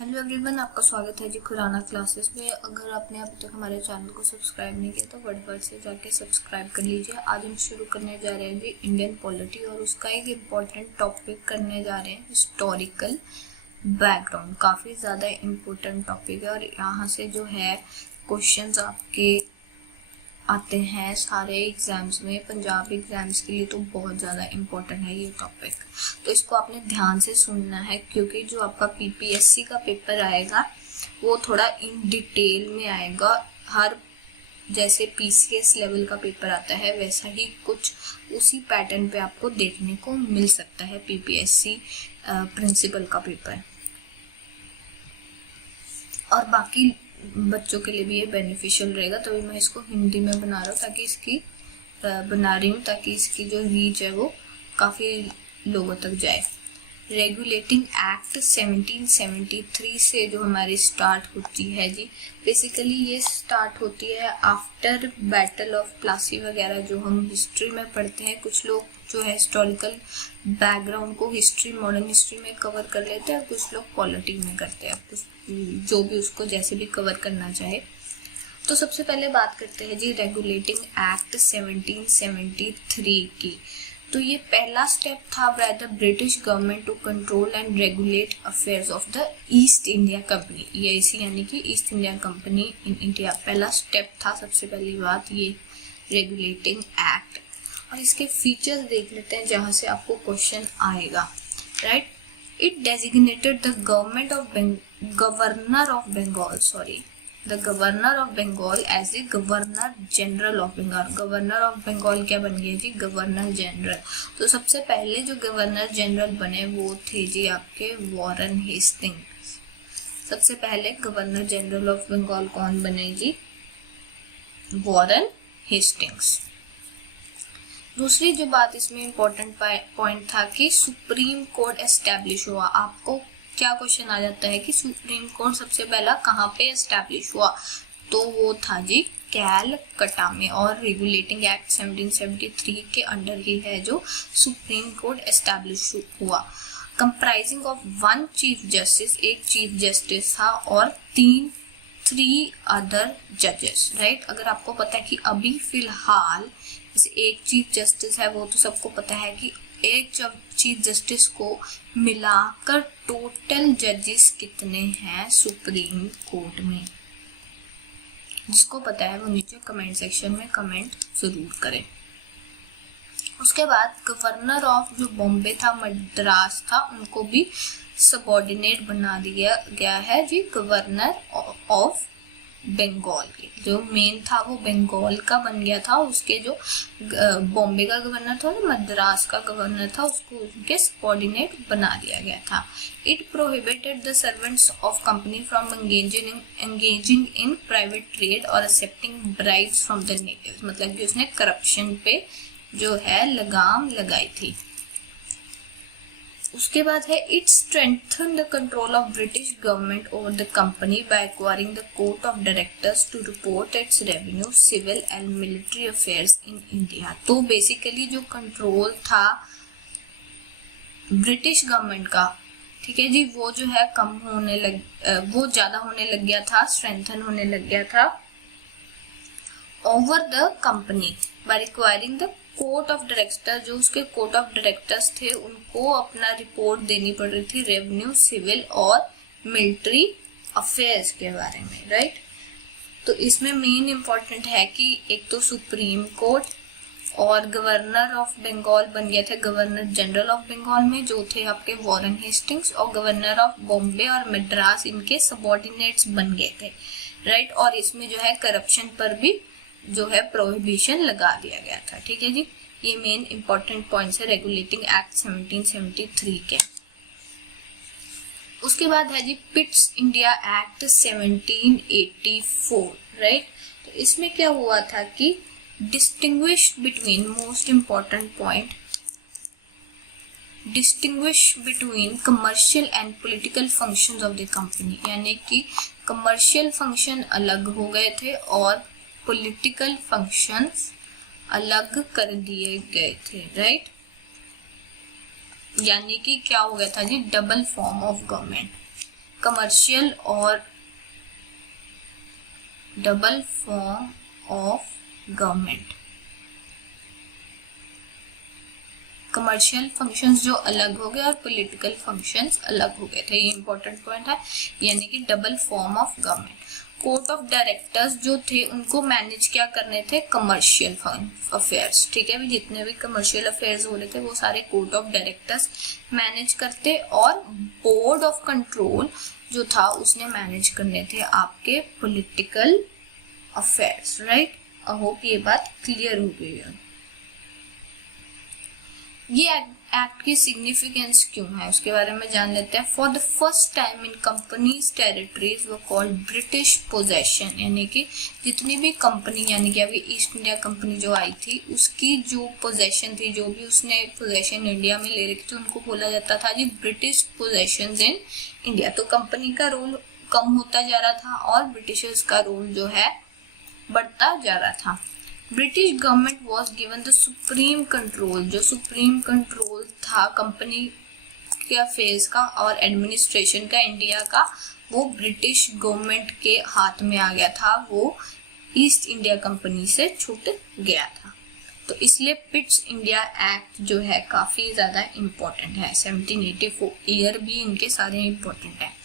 Hello everyone, आपका स्वागत है जी खुराना क्लासेस में। अगर आपने अभी तक हमारे चैनल को सब्सक्राइब नहीं किया तो फटाफट से जाके सब्सक्राइब कर लीजिए। आज हम शुरू करने जा रहे हैं जी इंडियन पॉलिटी और उसका एक इम्पॉर्टेंट टॉपिक करने जा रहे हैं हिस्टोरिकल बैकग्राउंड। काफ़ी ज़्यादा इम्पोर्टेंट टॉपिक है और यहाँ से जो है क्वेश्चंस आपके आते हैं सारे एग्जाम्स में। पंजाब एग्जाम्स के लिए तो बहुत ज़्यादा इम्पोर्टेंट है ये टॉपिक, तो इसको आपने ध्यान से सुनना है क्योंकि जो आपका पीपीएससी का पेपर आएगा वो थोड़ा इन डिटेल में आएगा। हर जैसे पीसीएस लेवल का पेपर आता है वैसा ही कुछ उसी पैटर्न पे आपको देखने को मिल सकता है पीपीएससी प्रिंसिपल का पेपर। और बाकी बच्चों के लिए भी ये बेनिफिशियल रहेगा, तभी मैं इसको हिंदी में बना रही हूँ ताकि इसकी जो रीच है वो काफ़ी लोगों तक जाए। रेगुलेटिंग एक्ट 1773 से जो हमारी स्टार्ट होती है जी, बेसिकली ये स्टार्ट होती है आफ्टर बैटल ऑफ प्लासी वगैरह, जो हम हिस्ट्री में पढ़ते हैं। कुछ लोग जो है हिस्टोरिकल बैकग्राउंड को हिस्ट्री, मॉडर्न हिस्ट्री में कवर कर लेते हैं, कुछ लोग पॉलिटी में करते हैं, कुछ जो भी उसको जैसे भी कवर करना चाहे। तो सबसे पहले बात करते हैं जी रेगुलेटिंग एक्ट 1773 की। तो ये पहला स्टेप था by the British government to control and regulate affairs of the East India company, यानी कि East India company in India. पहला स्टेप था, सबसे पहली बात ये रेगुलेटिंग एक्ट। और इसके फीचर्स देख लेते हैं जहां से आपको क्वेश्चन आएगा, right. It designated the governor of Bengal as a governor general of Bengal. Governor of Bengal क्या बन गया जी? Governor general. तो सबसे पहले जो गवर्नर जनरल बने वो थे जी आपके वॉरेन हेस्टिंग्स। सबसे पहले गवर्नर जनरल ऑफ बंगाल कौन बने जी? Warren Hastings. दूसरी जो बात इसमें इम्पोर्टेंट पॉइंट था कि सुप्रीम कोर्ट एस्टैब्लिश हुआ। आपको क्या क्वेश्चन आ जाता है कि सुप्रीम कोर्ट सबसे पहला कहाँ पे एस्टैब्लिश हुआ? तो वो था जी कैलकटा में। और रेगुलेटिंग एक्ट 1773 के अंडर ही है जो सुप्रीम कोर्ट एस्टैब्लिश हुआ। कंप्राइजिंग ऑफ 1 चीफ जस्टिस, एक चीफ जस्टिस था और 3 अदर जजेस, राइट। अगर आपको पता है कि अभी फिलहाल एक चीफ जस्टिस है, वो तो सबको पता है कि एक चीफ जस्टिस को मिलाकर टोटल जजेस कितने हैं सुप्रीम कोर्ट में। जिसको पता है वो नीचे कमेंट सेक्शन में कमेंट जरूर करें। उसके बाद गवर्नर ऑफ जो बॉम्बे था, मद्रास था, उनको भी सबऑर्डिनेट बना दिया गया है जी गवर्नर ऑफ बंगाल के। जो मेन था वो बंगाल का बन गया था, उसके जो बॉम्बे का गवर्नर था, मद्रास का गवर्नर था, उसको उनके सबऑर्डिनेट बना दिया गया था। It prohibited the servants of company from engaging in private trade और accepting bribes from the natives. मतलब कि उसने करप्शन पे जो है लगाम लगाई थी। उसके बाद है it strengthen the control of British government over the company by acquiring the court of directors to report its revenue, civil and military affairs in India. तो बेसिकली जो कंट्रोल था ब्रिटिश गवर्नमेंट का, ठीक है जी, वो जो है वो ज्यादा होने लग गया था, स्ट्रेंथन होने लग गया था over the company bye requiring the court of director. जो उसके कोर्ट ऑफ डायरेक्टर्स थे उनको अपना रिपोर्ट देनी पड़ रही थी रेवेन्यू, सिविल और मिलिट्री अफेयर्स के बारे में, राइट। तो इसमें मेन इंपॉर्टेंट है कि एक तो सुप्रीम कोर्ट और गवर्नर ऑफ बंगाल बन गया था गवर्नर जनरल ऑफ बंगाल में, जो थे आपके वॉरेन हेस्टिंग्स, और गवर्नर ऑफ बॉम्बे और मद्रास इनके सबऑर्डिनेट्स बन गए थे, राइट। और इसमें जो है करप्शन पर भी जो है प्रोहिबिशन लगा दिया गया था, ठीक है जी। ये मेन इंपॉर्टेंट पॉइंट्स है रेगुलेटिंग एक्ट 1773 के। उसके बाद है जी पिट्स इंडिया एक्ट 1784, राइट। तो इसमें क्या हुआ था कि distinguish between, most important point, distinguish between commercial and political functions of the company. यानी कि कमर्शियल फंक्शन अलग हो गए थे और पॉलिटिकल फंक्शंस अलग कर दिए गए थे, राइट। यानी कि क्या हो गया था जी, double form of government. Commercial और double form of government. Commercial functions जो अलग हो गए और पॉलिटिकल फंक्शंस अलग हो गए थे, ये इंपॉर्टेंट पॉइंट है, यानी कि double form of government. Court of directors जो थे उनको मैनेज क्या करने थे, कमर्शियल अफेयर्स, ठीक है भी, जितने भी कमर्शियल अफेयर्स हो रहे थे वो सारे कोर्ट ऑफ डायरेक्टर्स मैनेज करते, और बोर्ड ऑफ कंट्रोल जो था उसने मैनेज करने थे आपके political affairs, right. I hope ये बात क्लियर हो गई है। ये एक्ट की सिग्निफिकेंस क्यों है उसके बारे में जान लेते हैं। For the first time in companies territories वो कॉल्ड ब्रिटिश पोजेशन, यानी कि जितनी भी कंपनी, यानी कि अभी ईस्ट इंडिया कंपनी जो आई थी उसकी जो पोजेशन थी, जो भी उसने पोजेशन इंडिया में ले रखी थी, उनको बोला जाता था जी ब्रिटिश पोजेशन इन इंडिया। तो कंपनी का रोल कम होता जा रहा था और ब्रिटिशर्स का रोल जो है बढ़ता जा रहा था। British government was given the supreme control, जो सुप्रीम कंट्रोल था कंपनी के अफेयर्स का और एडमिनिस्ट्रेशन का इंडिया का, वो ब्रिटिश गवर्नमेंट के हाथ में आ गया था, वो ईस्ट इंडिया कंपनी से छूट गया था। तो इसलिए पिट्स इंडिया एक्ट जो है काफी ज्यादा इम्पोर्टेंट है। 1784 ईयर भी इनके सारे इम्पोर्टेंट है।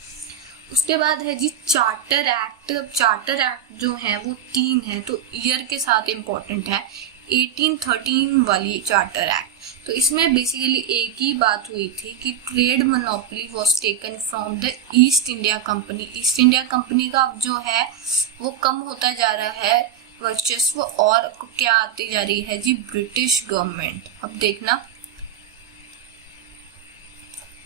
उसके बाद है जी चार्टर एक्ट। चार्टर एक्ट जो है वो 3 है, तो ईयर के साथ इम्पोर्टेंट है। 1813 वाली चार्टर एक्ट, तो इसमें बेसिकली एक ही बात हुई थी कि trade monopoly was taken from the East India company. East India company का अब जो है वो कम होता जा रहा है वर्चस्व, और क्या आती जा रही है जी ब्रिटिश गवर्नमेंट। अब देखना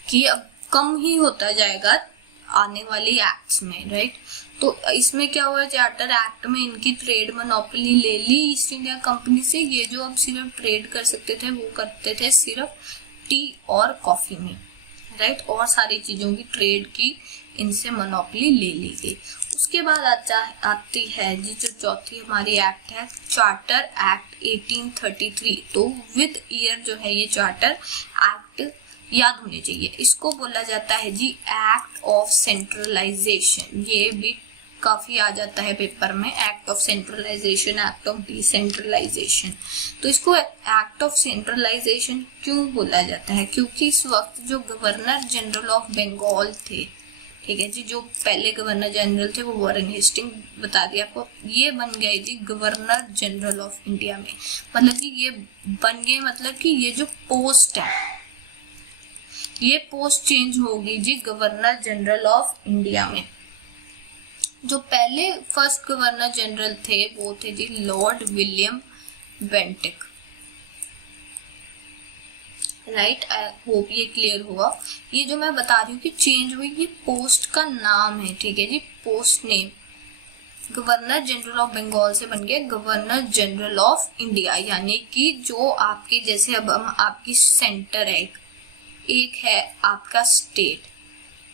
कि अब कम ही होता जाएगा आने वाली एक्ट्स में, राइट। तो इसमें क्या हुआ, चार्टर एक्ट में इनकी ट्रेड मोनोपोली ले ली ईस्ट इंडिया कंपनी से। ये जो अब सिर्फ ट्रेड कर सकते थे वो करते थे सिर्फ टी और कॉफी में, राइट, और सारी चीजों की ट्रेड की इनसे मोनोपोली ले ली गई। उसके बाद आती है जी जो चौथी हमारी एक्ट है चार्टर एक्ट 1833। तो विद ईयर जो है ये चार्टर एक्ट याद होने चाहिए। इसको बोला जाता है जी एक्ट ऑफ सेंट्रलाइजेशन। ये भी काफी आ जाता है पेपर में, act of centralisation, act of decentralisation. तो इसको एक्ट ऑफ सेंट्रलाइजेशन क्यों बोला जाता है, क्योंकि इस वक्त जो गवर्नर जनरल ऑफ बंगाल थे, ठीक है जी, जो पहले गवर्नर जनरल थे वो वॉरेन हेस्टिंग, बता दिया आपको, ये बन गए जी गवर्नर जनरल ऑफ इंडिया में। मतलब कि ये बन गए, मतलब कि ये जो पोस्ट है ये पोस्ट चेंज होगी जी गवर्नर जनरल ऑफ इंडिया में। जो पहले फर्स्ट गवर्नर जनरल थे वो थे जी Lord William Bentinck, right. I hope ये क्लियर हुआ। ये जो मैं बता रही हूँ कि चेंज हुई, ये पोस्ट का नाम है, ठीक है जी, post name. Governor general of Bengal से बन गया गवर्नर जनरल ऑफ इंडिया, यानी कि जो आपके जैसे अब हम आपकी सेंटर है, एक है आपका स्टेट,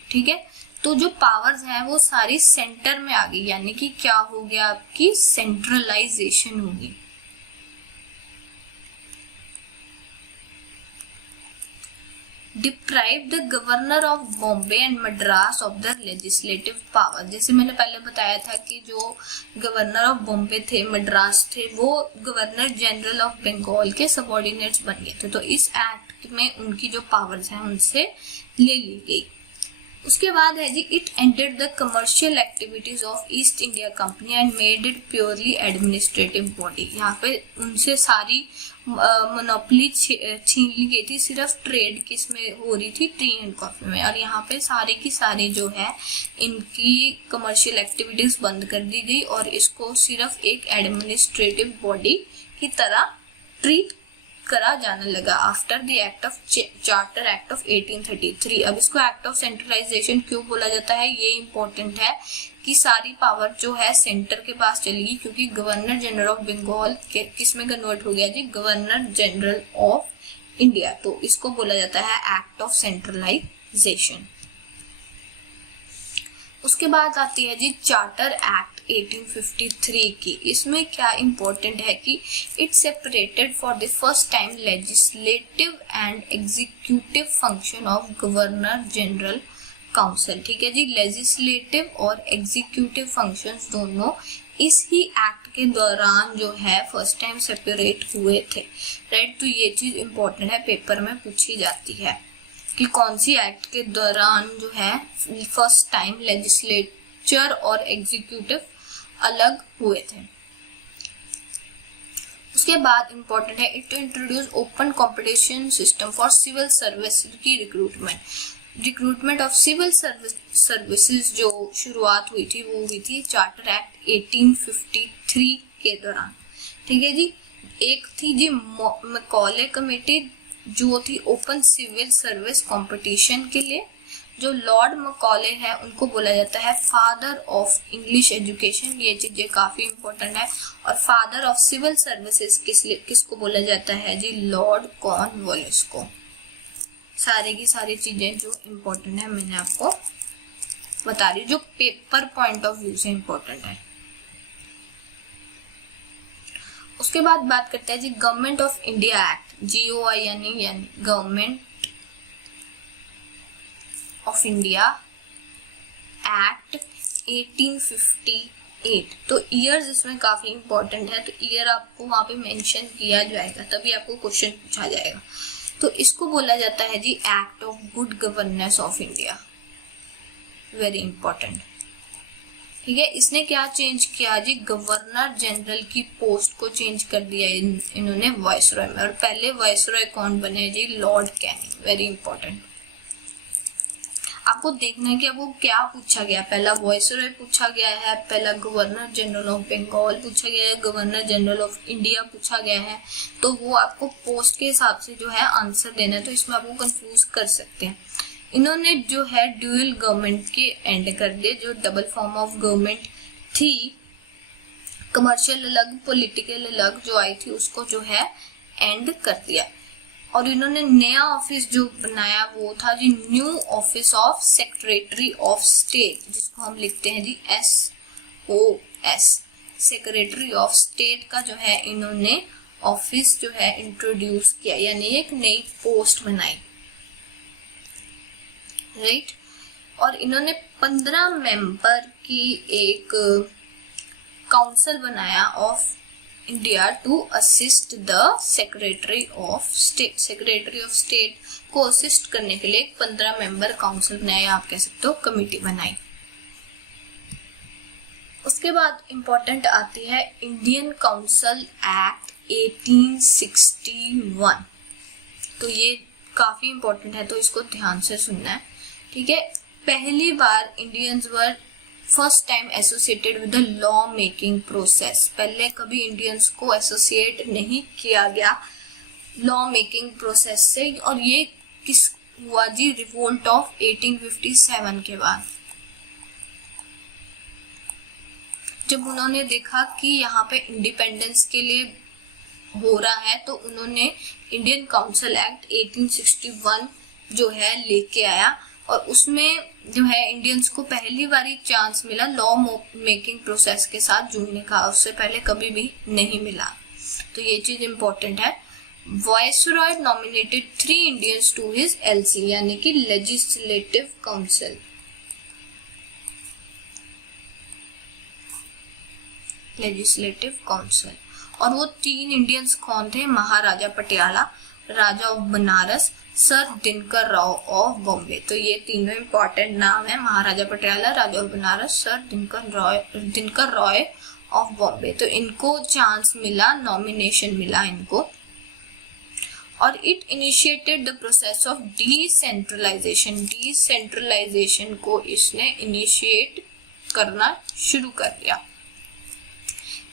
ठीक है, तो जो पावर्स हैं वो सारी सेंटर में आ गई, यानी कि क्या हो गया, आपकी सेंट्रलाइजेशन होगी। Deprive the governor of Bombay and Madras of the legislative power. जैसे मैंने पहले बताया था कि जो गवर्नर ऑफ बॉम्बे थे, मद्रास थे, वो गवर्नर जनरल ऑफ बंगाल के सबऑर्डिनेट्स बन गए थे। तो इस एक्ट में उनकी जो पावर्स हैं उनसे ले ली गई। उसके बाद है जी it ended the commercial activities of East India Company and made it purely administrative body. यहाँ पे उनसे सारी मोनोपोली छीन ली गई थी, सिर्फ ट्रेड किस में हो रही थी, टी एंड कॉफी में, और यहाँ पे सारी की सारी जो है इनकी कमर्शियल एक्टिविटीज बंद कर दी गई और इसको सिर्फ एक एडमिनिस्ट्रेटिव बॉडी की तरह ट्रीट करा जाने लगा after the act of charter act of 1833। अब इसको एक्ट ऑफ सेंट्रलाइजेशन क्यों बोला जाता है, ये इंपॉर्टेंट है कि सारी पावर जो है सेंटर के पास चलेगी, क्योंकि गवर्नर जनरल ऑफ बंगाल के किस में कन्वर्ट हो गया जी, गवर्नर जनरल ऑफ इंडिया। तो इसको बोला जाता है एक्ट ऑफ सेंट्रलाइजेशन। उसके बाद आती है जी चार्टर एक्ट 1853 की। इसमें क्या इंपॉर्टेंट है कि it separated for the first time legislative and executive function of governor general council, ठीक है जी। लेजिस्लेटिव और एग्जीक्यूटिव फंक्शंस दोनों इस ही एक्ट के दौरान जो है फर्स्ट टाइम सेपरेट हुए थे, राइट। तो ये चीज इंपॉर्टेंट है, पेपर में पूछी जाती है कि कौन सी एक्ट के दौरान जो है फर्स्ट टाइम लेजिस्लेचर और एग्जीक्यूटिव अलग हुए थे। उसके बाद इंपॉर्टेंट है, it introduce open competition system for civil service की रिक्रूटमेंट ऑफ सिविल सर्विसेज जो शुरुआत हुई थी वो हुई थी चार्टर एक्ट 1853 के दौरान, ठीक है जी। एक थी जी मैकॉले कमेटी जो थी ओपन सिविल सर्विस कंपटीशन के लिए। जो लॉर्ड मैकॉले है उनको बोला जाता है फादर ऑफ इंग्लिश एजुकेशन, ये चीजें काफी इंपॉर्टेंट है। और फादर ऑफ सिविल सर्विसेज किसको बोला जाता है जी, लॉर्ड कॉर्नवालिस को। सारी की सारी चीजें जो इम्पोर्टेंट है मैंने आपको बता रही हूँ, जो पेपर पॉइंट ऑफ व्यू से इम्पोर्टेंट है। उसके बाद बात करते हैं जी government of India act, GOI यानी गवर्नमेंट ऑफ इंडिया एक्ट 1858। तो ईयर्स इसमें काफी इंपॉर्टेंट है, तो ईयर आपको वहां पे मेंशन किया जाएगा तभी आपको क्वेश्चन पूछा जाएगा। तो इसको बोला जाता है जी act of good governance of India, very important, ठीक है। इसने क्या चेंज किया जी, गवर्नर जनरल की पोस्ट को चेंज कर दिया इन्होंने वाइसरॉय में। और पहले वाइसरॉय कौन बने जी, लॉर्ड कैनिंग, वेरी इंपॉर्टेंट। आपको देखना है कि आपको क्या पूछा गया, पहला वाइसरॉय पूछा गया है, पहला गवर्नर जनरल ऑफ बंगाल पूछा गया है, गवर्नर जनरल ऑफ इंडिया पूछा गया है। तो वो आपको पोस्ट के हिसाब से जो है आंसर देना है, तो इसमें आपको कंफ्यूज कर सकते हैं। इन्होंने जो है ड्यूअल गवर्नमेंट के एंड कर दिए, जो डबल फॉर्म ऑफ गवर्नमेंट थी, कमर्शियल अलग पॉलिटिकल अलग जो आई थी, उसको जो है एंड कर दिया। और इन्होंने नया ऑफिस जो बनाया वो था जी new office of secretary of state, जिसको हम लिखते हैं जी SOS, सेक्रेटरी ऑफ स्टेट का जो है इन्होंने ऑफिस जो है इंट्रोड्यूस किया, यानी एक नई पोस्ट बनाई, राइट। और इन्होंने 15 मेंबर की एक काउंसिल बनाया of India to assist the secretary of state. Secretary of state को असिस्ट करने के लिए 15 मेंबर काउंसिल बनाया, आप कह सकते हो कमेटी बनाई। उसके बाद इंपॉर्टेंट आती है इंडियन काउंसिल एक्ट 1861। तो ये काफी इंपॉर्टेंट है, तो इसको ध्यान से सुनना है, ठीक है। पहली बार Indians were first time associated with the law making process. पहले कभी इंडियंस को एसोसिएट नहीं किया गया लॉ मेकिंग प्रोसेस से। और ये किस हुआ जी, रिवोल्ट ऑफ 1857 के बाद, जब उन्होंने देखा कि यहाँ पे इंडिपेंडेंस के लिए हो रहा है, तो उन्होंने इंडियन काउंसिल एक्ट 1861 जो है लेके आया। और उसमें जो है इंडियंस को पहली बारी चांस मिला लॉ मेकिंग प्रोसेस के साथ जुड़ने का, उससे पहले कभी भी नहीं मिला। तो ये चीज इंपॉर्टेंट है। Viceroy nominated 3 Indians to his LC, यानी कि लेजिस्लेटिव काउंसिल। लेजिस्लेटिव काउंसिल, और वो 3 इंडियंस कौन थे, Maharaja Patiala, Raja of Banaras, sir Dinkar Rao of Bombay. तो ये तीनों इंपॉर्टेंट नाम है, Maharaja Patiala, Raja of Banaras, sir Dinkar Roy of Bombay. तो इनको चांस मिला, नॉमिनेशन मिला इनको। और it initiated the process of decentralisation. Decentralisation को इसने इनिशिएट करना शुरू कर दिया।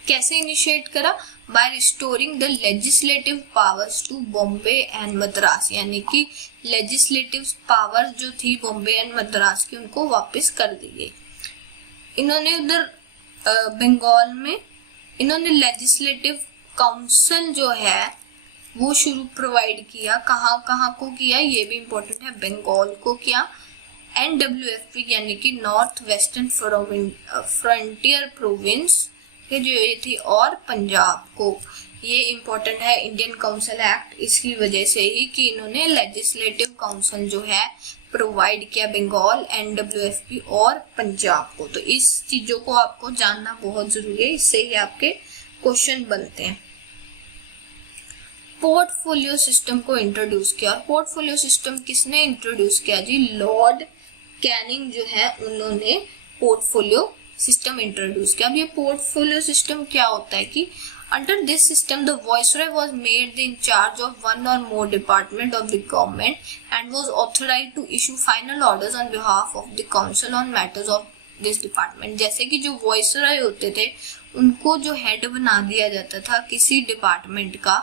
कैसे इनिशिएट करा, by restoring the legislative powers to Bombay and Madras, यानी कि लेजिस्लेटिव पावर्स जो थी बॉम्बे एंड मद्रास की उनको वापस कर दी गई। इन्होंने उधर बंगाल में इन्होंने लेजिस्लेटिव काउंसिल जो है वो शुरू प्रोवाइड किया। कहाँ को किया ये भी इम्पोर्टेंट है, बंगाल को किया। NWFP यानी कि नॉर्थ वेस्टर्न फ्रंटियर प्रोविंस जो ये थी, और पंजाब को। ये इम्पोर्टेंट है इंडियन काउंसिल एक्ट इसकी वजह से ही कि इन्होंने लेजिस्लेटिव काउंसिल जो है प्रोवाइड किया बंगाल, NWFP और पंजाब को। तो इस चीजों को आपको जानना बहुत जरूरी है, इससे ही आपके क्वेश्चन बनते हैं। पोर्टफोलियो सिस्टम को इंट्रोड्यूस किया, और पोर्टफोलियो सिस्टम किसने इंट्रोड्यूस किया जी? लॉर्ड कैनिंग जो है उन्होंने पोर्टफोलियो सिस्टम इंट्रोड्यूस किया। अब ये पोर्टफोलियो सिस्टम क्या होता है कि under this system the viceroy was made in charge of one or more department of the government and was authorized to issue final orders on behalf of the council on matters of this department। जैसे कि जो viceroy होते थे उनको जो head बना दिया जाता था किसी डिपार्टमेंट का,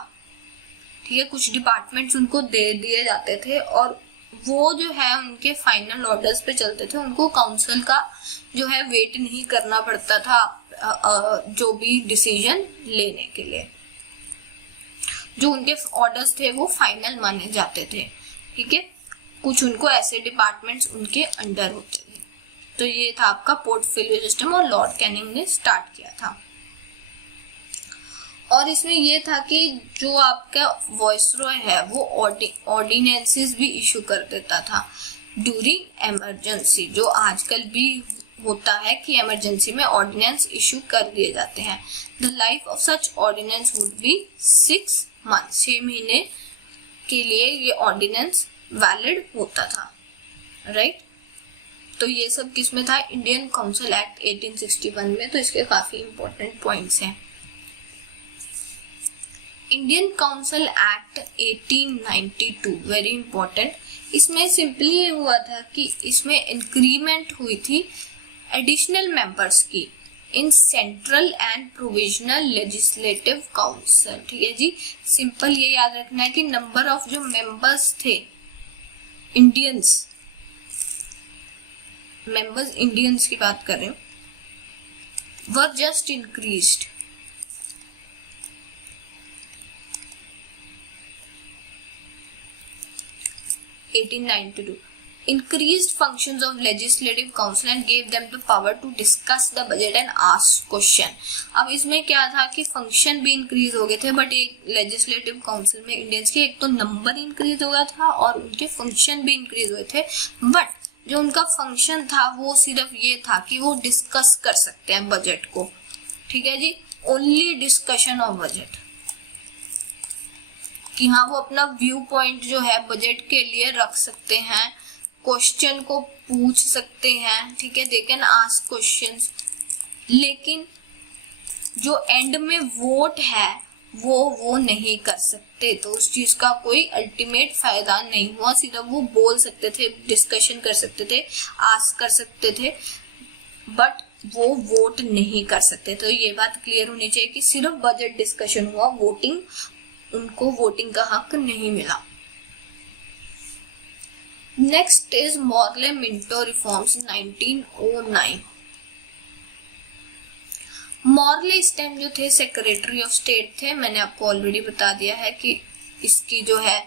ठीक है, कुछ डिपार्टमेंट्स उनको दे दिए जाते थे और वो जो है उनके फाइनल ऑर्डर्स पे चलते थे। उनको काउंसिल का जो है वेट नहीं करना पड़ता था जो भी डिसीजन लेने के लिए। जो उनके ऑर्डर्स थे वो फाइनल माने जाते थे, ठीक है। कुछ उनको ऐसे डिपार्टमेंट्स उनके अंडर होते थे। तो ये था आपका पोर्टफोलियो सिस्टम और लॉर्ड कैनिंग ने स्टार्ट किया था। और इसमें ये था कि जो आपका वॉइसरॉय है वो ऑर्डिनेंसेस भी इशू कर देता था ड्यूरिंग इमरजेंसी, जो आजकल भी होता है कि इमरजेंसी में ऑर्डिनेंस इशू कर दिए जाते हैं। The life of such ordinance would be 6 month, 6 महीने के लिए ये ऑर्डिनेंस वैलिड होता था, राइट। तो ये सब किस में था? इंडियन काउंसिल एक्ट 1861 में। तो इसके काफी इंपॉर्टेंट पॉइंट्स हैं। Indian council act 1892 very important. इसमें सिंपली ये हुआ था कि इसमें इंक्रीमेंट हुई थी एडिशनल मेंबर्स की in central and provisional legislative council, ठीक है जी। सिंपल ये याद रखना है कि नंबर ऑफ जो मेंबर्स थे इंडियंस की बात कर रहे हो, were just increased. increased functions of legislative council and gave them the power to discuss the budget and ask question। अब इसमें क्या था कि फंक्शन भी इंक्रीज हो गए थे, बट एक लेजिस्लेटिव काउंसिल में इंडियंस के एक तो नंबर इंक्रीज हो गया था और उनके फंक्शन भी इंक्रीज हुए थे। बट जो उनका फंक्शन था वो सिर्फ ये था कि वो डिस्कस कर सकते हैं बजट को, ठीक है जी। ओनली डिस्कशन ऑफ बजट, कि हाँ वो अपना व्यू पॉइंट जो है बजट के लिए रख सकते हैं, क्वेश्चन को पूछ सकते हैं, ठीक है, दे कैन आस्क क्वेश्चंस। लेकिन जो एंड में वोट है वो नहीं कर सकते। तो उस चीज का कोई अल्टीमेट फायदा नहीं हुआ। सिर्फ वो बोल सकते थे, डिस्कशन कर सकते थे, आस्क कर सकते थे, बट वो वोट नहीं कर सकते। तो ये बात क्लियर होनी चाहिए कि सिर्फ बजट डिस्कशन हुआ, उनको वोटिंग का हक नहीं मिला। Next is Morley Minto reforms 1909। Morley इस टाइम जो थे सेक्रेटरी ऑफ स्टेट थे। मैंने आपको ऑलरेडी बता दिया है कि इसकी जो है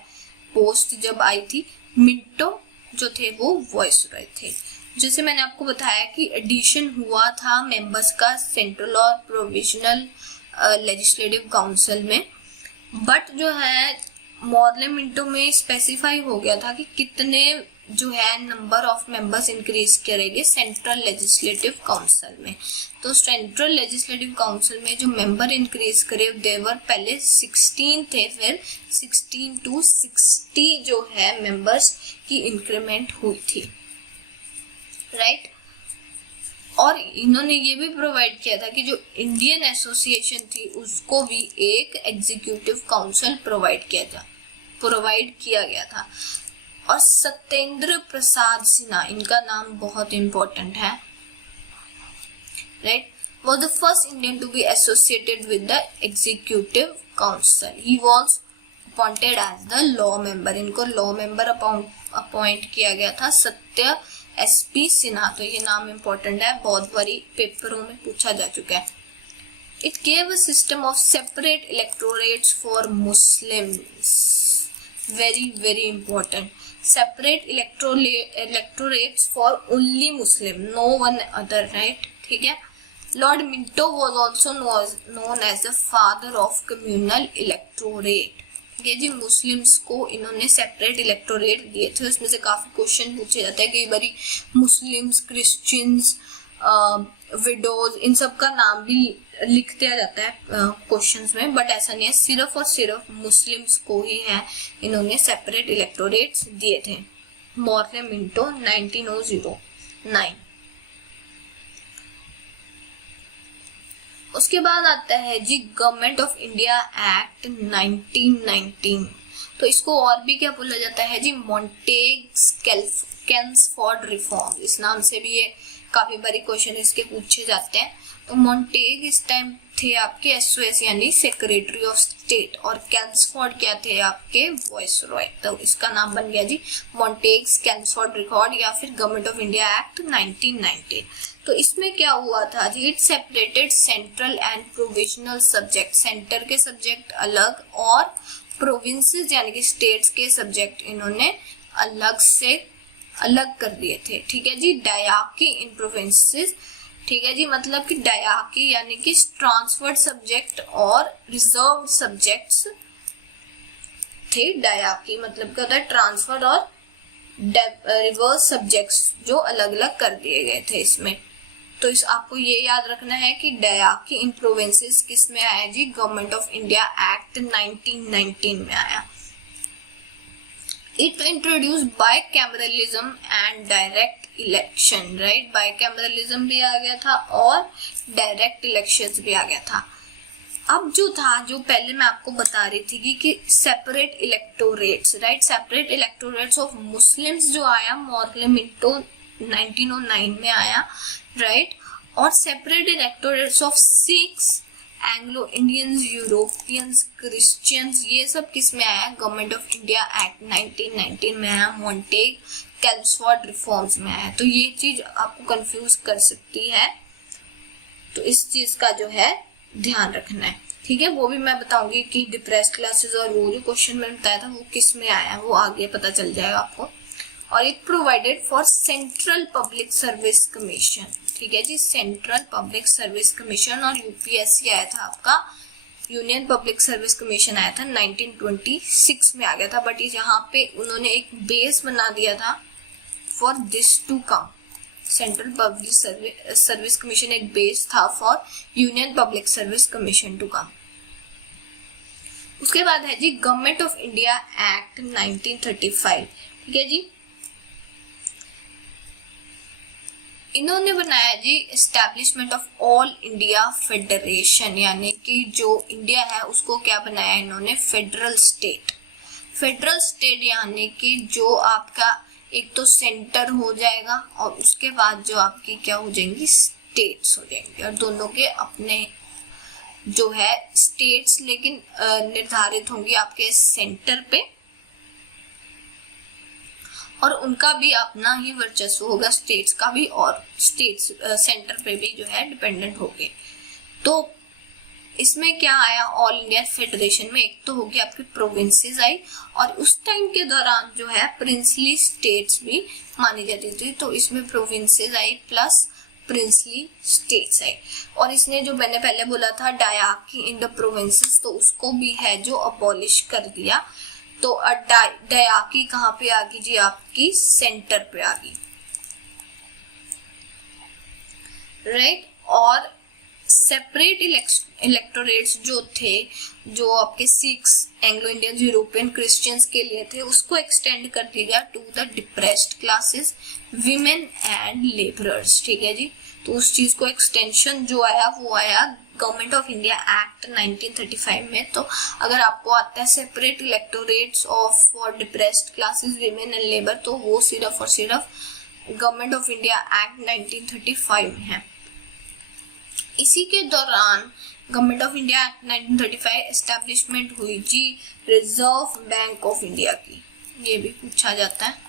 पोस्ट जब आई थी। मिंटो जो थे वो वॉइसरॉय थे। जैसे मैंने आपको बताया कि एडिशन हुआ था मेंबर्स का सेंट्रल और प्रोविजनल लेजिस्लेटिव काउंसिल में, बट जो है मॉर्ले मिंटो में स्पेसिफाई हो गया था कि कितने जो है नंबर ऑफ मेंबर्स इंक्रीज करेंगे सेंट्रल लेजिस्लेटिव काउंसिल में। तो सेंट्रल लेजिस्लेटिव काउंसिल में जो मेंबर इंक्रीज करे देवर पहले 16 थे, फिर 16 to 60 जो है मेंबर्स की इंक्रीमेंट हुई थी, राइट। और इन्होंने ये भी प्रोवाइड किया था कि जो इंडियन एसोसिएशन थी उसको भी एक एग्जीक्यूटिव काउंसिल प्रोवाइड किया गया था। और सत्येंद्र प्रसाद सिन्हा, इनका नाम बहुत इंपॉर्टेंट है, right, was the first Indian to be associated with the executive council. He was appointed as the law member. इनको law member अपॉइंट किया गया था, सत्य SP सिन्हा। तो ये नाम इंपॉर्टेंट है, बहुत बारी पेपरों में पूछा जा चुका है। It gave a system of separate electorates for Muslims. Very very important. Separate electorates for only Muslim, no one other, right? ठीक है। Lord Minto was also known as the father of communal electorate. ये जी Muslims को इन्होंने separate electorate दिए थे। उसमें से काफी क्वेश्चन पूछे जाते हैं कई बारी, मुस्लिम्स, क्रिश्चियंस, विडोज, इन सब का नाम भी लिख दिया जाता है क्वेश्चंस में, बट ऐसा नहीं है, सिर्फ और सिर्फ मुस्लिम्स को ही है इन्होंने सेपरेट इलेक्टोरेट्स दिए थे। Morley Minto 1909। उसके बाद आता है जी गवर्नमेंट ऑफ इंडिया एक्ट 1919। तो इसको और भी क्या बोला जाता है जी, मॉन्टेग-स्केल्सफोर्ड रिफॉर्म, इस नाम से भी ये काफी बारी क्वेश्चन इसके पूछे जाते हैं। तो मॉन्टेग इस टाइम थे आपके एसओएस यानी सेक्रेटरी ऑफ स्टेट, और कैल्सफोर्ड क्या थे आपके वाइसरॉय। तो इसका नाम बन गया जी मॉन्टेग-स्केल्सफोर्ड रिकॉर्ड या फिर गवर्नमेंट ऑफ इंडिया एक्ट 1919। तो इसमें क्या हुआ था जी, it separated central and provisional subject, centre के सब्जेक्ट अलग और प्रोविंसेस यानी कि स्टेट्स के सब्जेक्ट इन्होंने अलग से अलग कर दिए थे। ठीक है जी, डायरकी इन प्रोविंसेस, ठीक है जी, मतलब कि डायरकी यानी कि ट्रांसफर्ड सब्जेक्ट और रिजर्व्ड सब्जेक्ट्स थे। डायरकी मतलब क्या होता है, ट्रांसफर्ड और रिवर्स सब्जेक्ट्स जो अलग अलग कर दिए गए थे इसमें। तो इस आपको ये याद रखना है कि डायरकी इन प्रोविंसेस किस में आया जी, गवर्नमेंट ऑफ इंडिया एक्ट 1919 में आया। It introduced bicameralism and direct election, right? Bicameralism भी आ गया था और direct elections भी आ गया था। अब जो था, जो पहले मैं आपको बता रही थी कि separate electorates, right, separate electorates of Muslims जो आया मॉर्ले मिंटो 1909 में आया, राइट, और separate electorates of Sikhs, Anglo Indians, Europeans, Christians, ये सब किस में आया, गवर्नमेंट ऑफ इंडिया एक्ट 1919 में आया, मॉन्टेग-स्केल्सफोर्ड रिफॉर्म्स में आया। तो ये चीज आपको कंफ्यूज कर सकती है, तो इस चीज का जो है ध्यान रखना है। ठीक है, वो भी मैं बताऊंगी कि डिप्रेस्ड क्लासेस और वो जो क्वेश्चन मैंने बताया था वो किस में आया, वो आगे पता चल जाएगा आपको। और it provided for central public service commission, ठीक है जी, सेंट्रल पब्लिक सर्विस कमीशन, और यूपीएससी आया था आपका, यूनियन पब्लिक सर्विस कमीशन आया था 1926 में आ गया था, बट यहाँ पे उन्होंने एक बेस बना दिया था for this to come. Central public service commission एक बेस था for union public service commission to come. उसके बाद है जी गवर्नमेंट ऑफ इंडिया एक्ट 1935, ठीक है जी, इन्होंने बनाया जी establishment of all India federation, यानी कि जो इंडिया है उसको क्या बनाया इन्होंने, फेडरल स्टेट। फेडरल स्टेट यानी कि जो आपका एक तो सेंटर हो जाएगा और उसके बाद जो आपकी क्या हो जाएंगी, स्टेट्स हो जाएंगी, और दोनों के अपने जो है स्टेट्स लेकिन निर्धारित होंगी आपके सेंटर पे, और उनका भी अपना ही वर्चस्व होगा स्टेट्स का भी, और स्टेट्स सेंटर पे भी जो है डिपेंडेंट होंगे। तो इसमें क्या आया, ऑल इंडिया फेडरेशन में एक तो होगी आपकी प्रोविंसेस आई, और उस टाइम के दौरान जो है प्रिंसली स्टेट्स भी मानी जाती थी, तो इसमें प्रोविंसेस आई प्लस प्रिंसली स्टेट्स आई। और इसने जो मैंने पहले बोला था डायरकी इन द प्रोविंसेस, तो उसको भी है जो अबॉलिश कर दिया। तो डायरकी कहाँ पे आ गई जी, आपकी सेंटर पे आ गई, राइट। और सेपरेट इलेक्टोरेट्स जो थे, जो आपके Sikhs, Anglo Indians, European, Christians के लिए थे, उसको एक्सटेंड कर दिया गया to the depressed classes, women and labourers, ठीक है जी। तो उस चीज को एक्सटेंशन जो आया वो आया गवर्नमेंट ऑफ इंडिया एक्ट 1935 में। तो अगर आपको आता है separate electorates of for depressed classes, women and labour, तो वो सिर्फ और सिर्फ गवर्नमेंट ऑफ इंडिया एक्ट 1935 में है। इसी के दौरान government of India act 1935 establishment हुई जी रिजर्व बैंक ऑफ इंडिया की। ये भी पूछा जाता है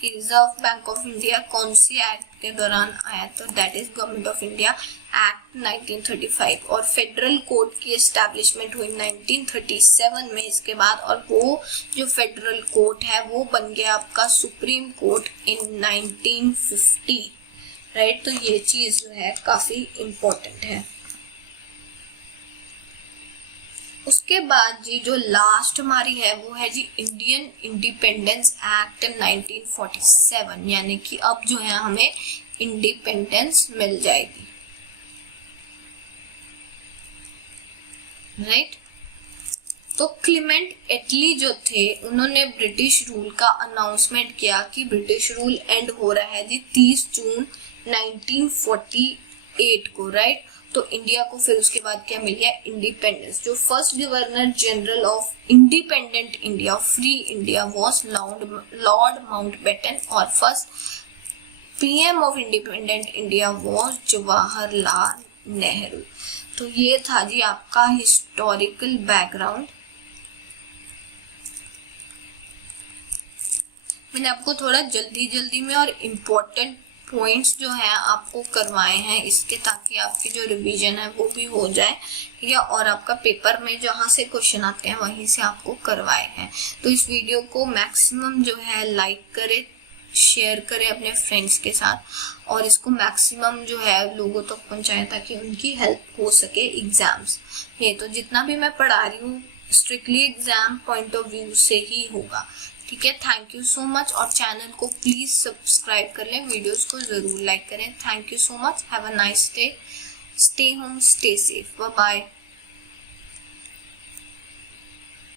कि रिजर्व बैंक ऑफ इंडिया कौन सी एक्ट के दौरान आया, तो that is government of India act 1935। और फेडरल कोर्ट की एस्टैब्लिशमेंट हुई 1937 में इसके बाद, और वो जो फेडरल कोर्ट है वो बन गया आपका सुप्रीम कोर्ट इन 1950, राइट। तो ये चीज जो है काफी इम्पोर्टेंट है। उसके बाद जी जो लास्ट हमारी है वो है जी इंडियन इंडिपेंडेंस एक्ट 1947, यानी कि अब जो है हमें इंडिपेंडेंस मिल जाएगी, राइट। तो क्लीमेंट एटली जो थे उन्होंने ब्रिटिश रूल का अनाउंसमेंट किया कि ब्रिटिश रूल एंड हो रहा है जी 30 जून 1948 को, राइट। तो इंडिया को फिर उसके बाद क्या मिल गया, इंडिपेंडेंस। जो first governor general of independent India, free India was Lord Mountbatten, और first PM of independent India was Jawaharlal Nehru. तो ये था जी आपका हिस्टोरिकल बैकग्राउंड। मैंने आपको थोड़ा जल्दी में और इम्पोर्टेंट पॉइंट्स जो है आपको करवाए हैं इसके, ताकि आपकी जो रिवीजन है वो भी हो जाए, ठीक है। और आपका पेपर में जहाँ से क्वेश्चन आते हैं वहीं से आपको करवाए हैं। तो इस वीडियो को मैक्सिमम जो है लाइक करें, शेयर करें अपने फ्रेंड्स के साथ, और इसको मैक्सिमम जो है लोगों तक पहुंचाएं ताकि उनकी हेल्प हो सके एग्जाम्स। ये तो जितना भी मैं पढ़ा रही हूँ strictly exam point of view से ही होगा, ठीक है। थैंक यू सो मच, और चैनल को प्लीज सब्सक्राइब कर लें, वीडियोस को जरूर लाइक करें। Thank you so much, have a nice day, stay home, stay safe, bye bye.